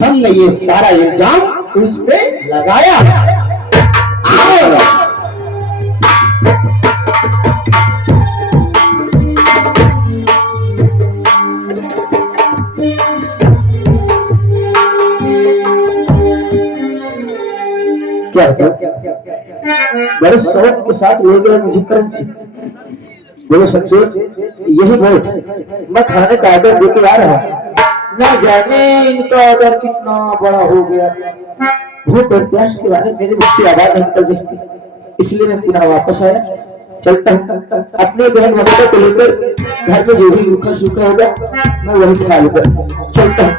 हमने ये सारा इल्जाम उस पे लगाया। और क्या बड़े शौक के साथ ले गए मुझे करेंसी। बोले समझे यही वोट मैं खाने का ऑर्डर देके आ रहा हूँ। ना जाने इनका ऑर्डर कितना बड़ा हो गया। भूख और प्यास के बारे में मेरे मुख से आवाज नहीं निकल रही थी, इसलिए मैं पुनः वापस आया। चलता हूँ अपने बहन वगैरह को लेकर घर में जो भी रूखा सूखा होगा मैं वही खा लूंगा। चलता हूँ।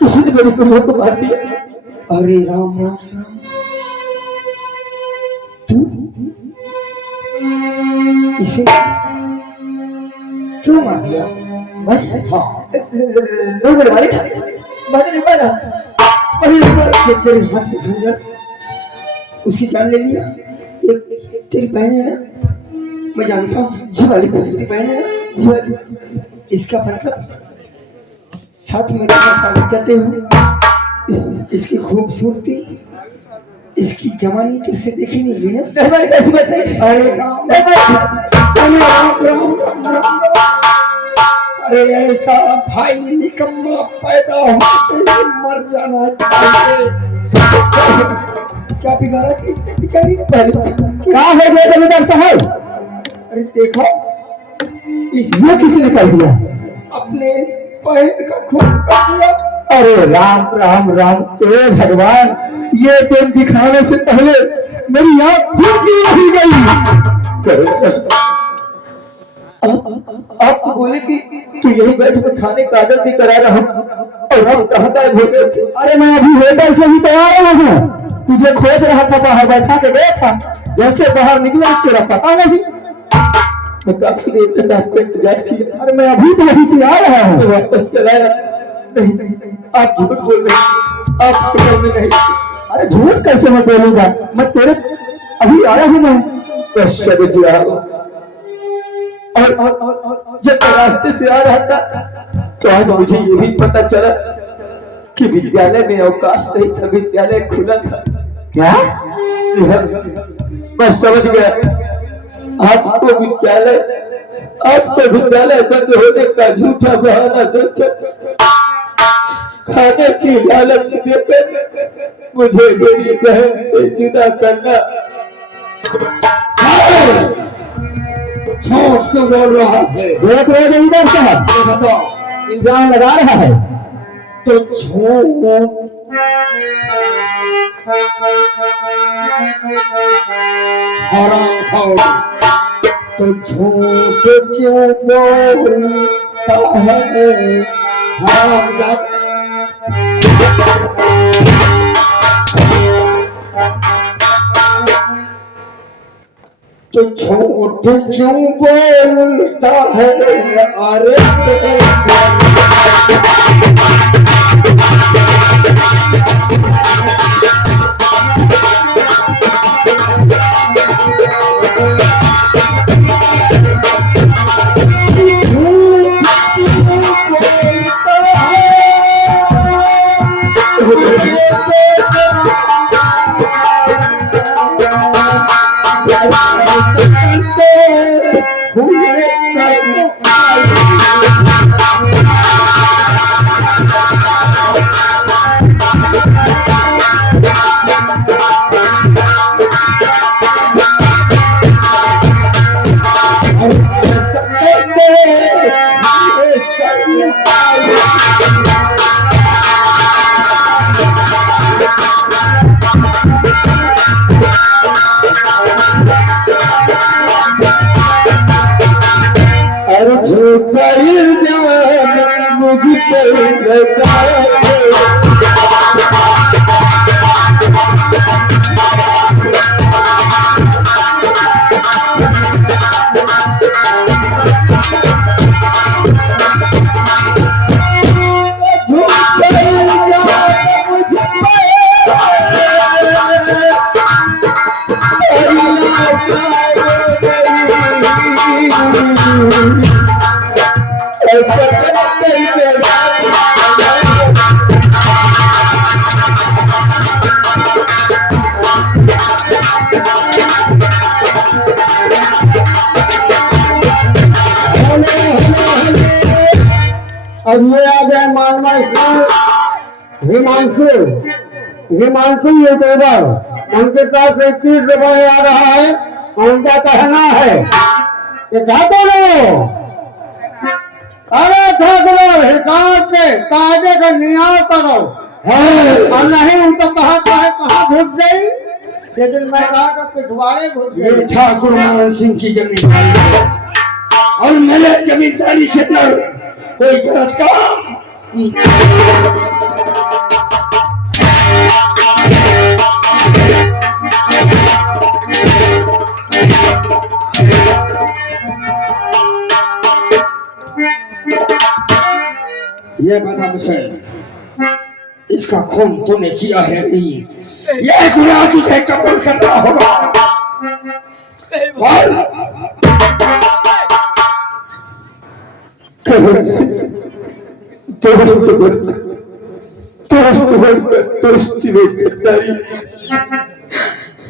किसी ने मेरी गुरुओं को मार दिया। अरे राम राम राम, तू इसे क्यों मार दिया? मैं हाँ नहीं मेरे भाई मैंने नहीं मारा। तेरे हाथ में खंजर उसी जान ले लिया। एक तेरी बहन है ना, मैं जानता हूँ जी वाली तेरी बहन है ना जी वाली। इसका मतलब साथ में पानी देते हो। इसकी खूबसूरती इसकी जवानी तो इससे देखी नहीं गई ना। भाई ऐसी बात नहीं। अरे राम अरे राम राम राम। अरे ऐसा भाई निकम्मा पैदा होते मर जाना चाहिए। क्या बिगाड़ा थी इसने बेचारी ने? पहले क्या हो गया जमींदार साहब? अरे देखो इसमें किसी ने कर दिया? अपने बहन का खून कर दिया। अरे राम राम राम, ए भगवान ये दिन दिखाने से पहले मेरी आंख खुद की रही गई। आप तो बोले कि तू यही बैठ में खाने का ऑर्डर भी करा रहा हूँ और हम कहाँ गायब हो गए थे? अरे मैं अभी होटल से ही तो आ रहा हूँ, तुझे खोज रहा था, बाहर बैठा के गया था, जैसे बाहर निकला तेरा पता नहीं। मैं काफी देर तक आपका इंतजार किया। अरे मैं अभी तो वहीं से आ रहा हूँ। वापस चलाया नहीं, आप झूठ बोल रहे हैं, आप होटल में नहीं। अरे झूठ कैसे मैं बोलूंगा, मैं तेरे अभी आया हूँ। मैं बस समझ रहा हूँ। और जब मैं रास्ते से आ रहा था तो आज मुझे ये भी पता चला कि विद्यालय में अवकाश नहीं था, विद्यालय खुला था। क्या? मैं समझ गया आपको विद्यालय बंद होने का झूठा बहाना देकर खाने की लालच देकर मुझे मेरी बहन से जुदा करना। झूठ क्यों बोल रहा है? देख रहे जमींदार साहब, बताओ इल्जाम लगा रहा है तो झूठ। हरामखोर, तो झूठ क्यों बोलता है हरामजादा? तो झूठ क्यों बोलता है? अरे और झूठा इल्जाम मुझ पर लगाते अब ये आ गए हिमांशु हिमांशु यूट्यूबर उनके पास 21 रुपए आ रहा है। उनका कहना है कि क्या बोलो अरे ठोकरो हिसाब से कायदे का न्याय करो और नहीं उनको कहाँ घुस गई। लेकिन मैं कहा कि पिछवाड़े घुस गई। ठाकुर मान सिंह की जमींदारी है और मेरे जमींदारी के अंदर कोई गलत काम ये बता मुझे इसका खून तूने किया है नहीं ये गुनाह तुझे कबूल करना होगा।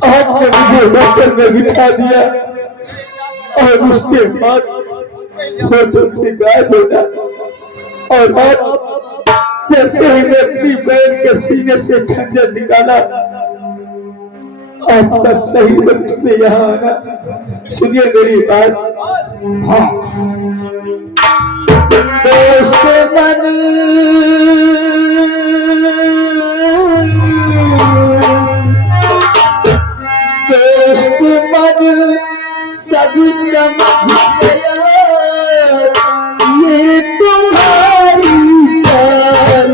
आपने मुझे होटल में बिठा दिया और उसके बाद होटल से गायब होना और आप जैसे ही मैं अपनी बहन के सीने से खंजर निकाला आपका सही वक्त में यहाँ आना। सुनिए मेरी बात। हाँ दोस्त मन दोस्त मन सभी समझ गया ये तुम्हारी चाल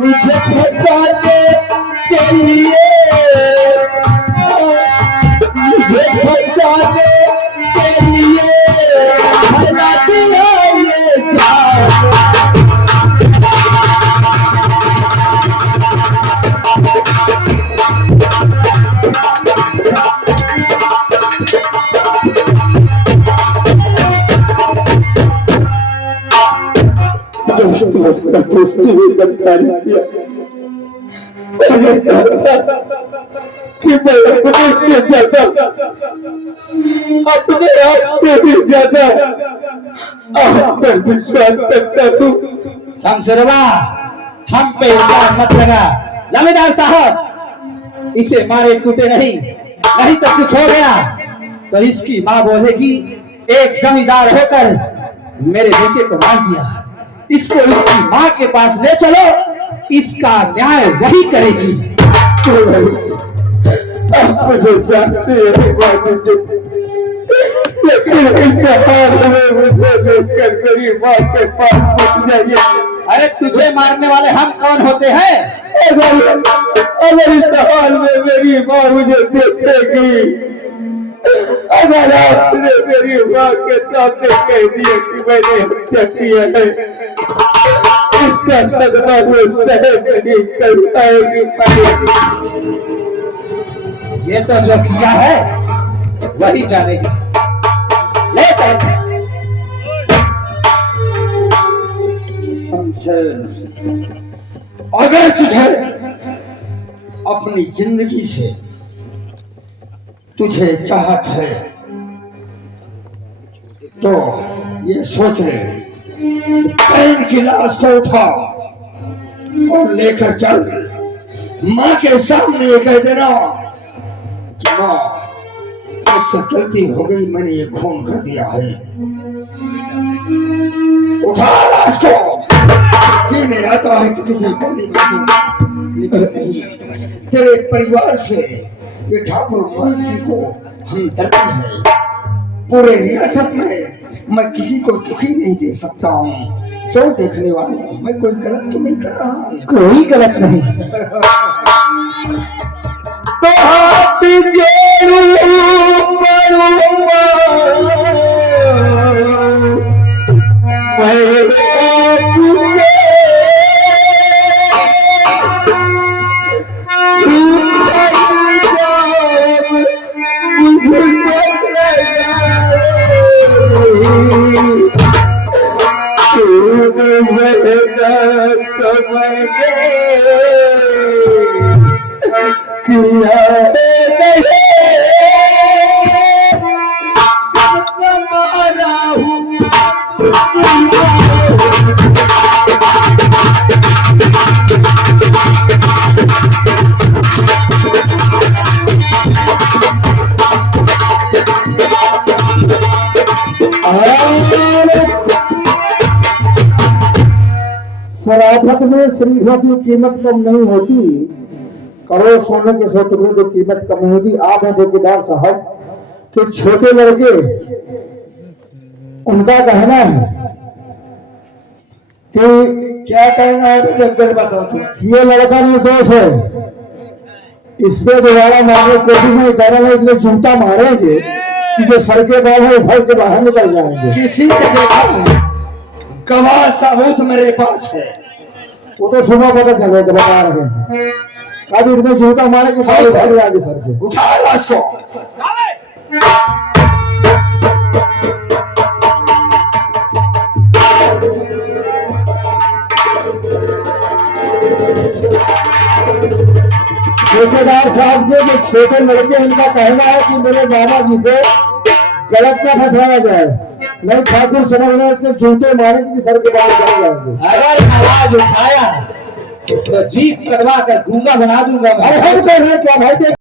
मुझे फंसाने के लिए भला दिया ये जान। दोस्ती में गद्दारी किया कि मैं अपने से ज्यादा अपने आप से भी ज्यादा आप पर विश्वास करता हूँ। शमशेरवा हम पे इल्जाम मत लगा। जमींदार साहब इसे मारे कूटे नहीं तो कुछ हो गया तो इसकी माँ बोलेगी एक जमींदार होकर मेरे बेटे को मार दिया। इसको इसकी माँ के पास ले चलो इसका न्याय वही करेगी। आप मुझे जानते हैं लेकिन इस हाल में मुझे देखकर मेरी माँ के पास पहुंच जाइए। अरे तुझे मारने वाले हम कौन होते हैं? अगर इस हाल में मेरी माँ मुझे देखेगी अगर आपने मेरी माँ के सामने कह दिया कि मैंने हत्या किया है इसका सदमा वो सह नहीं कर पाएगी। ये तो जो किया है वही जानेगी। अगर तुझे अपनी जिंदगी से तुझे चाहत है तो ये सोच ले बहन की लाश को उठा और लेकर चल। माँ के सामने ये कह देना कि माँ, मुझसे गलती हो गई, मैंने ये खून कर दिया है। उठा लाश को। जी में आता है कि तुझे गोली मारूं, लेकिन नहीं, तेरे परिवार से ये ठाकुर मानसी को हम डरते हैं। पूरे रियासत में मैं किसी को दुखी नहीं दे सकता हूँ। क्यों देखने वालों, मैं कोई गलत तो नहीं कर रहा हूँ? कोई गलत नहीं। तो हाथ जोड़ूं मरूंगा शराफत में शरीफों की कीमत कम नहीं होती, करोड़ सोने के 100 टुकड़े की कीमत कम नहीं होती। आप हैं ठेकेदार साहब कि छोटे लड़के, उनका कहना है कि क्या कहना है बेटा, बता तू। ये लड़का निर्दोष है, इस पे दोबारा मारने की कोशिश नहीं कर रहे हैं, इसलिए जूता मारेंगे कि जो सर के बाल है उभर के बाहर निकल जाएंगे। किसी ने देखा है? गवाह सबूत मेरे पास है। वो तो सुबह पता चलेगा, बता रहे हैं। कभी इतने जूता मारे कि बाल उभर जाएंगे सर के। उठा लाश को। ठेकेदार साहब के जो छोटे लड़के, इनका कहना है कि मेरे मामा जी को गलत ना फंसाया जाए, नहीं ठाकुर समझ रहे हैं जूते मारे कि सर के बाल चले जाएंगे। अगर आवाज उठाया तो जीप कटवा कर गूंगा बना दूंगा। अरे हम कह रहे हैं क्या भाई?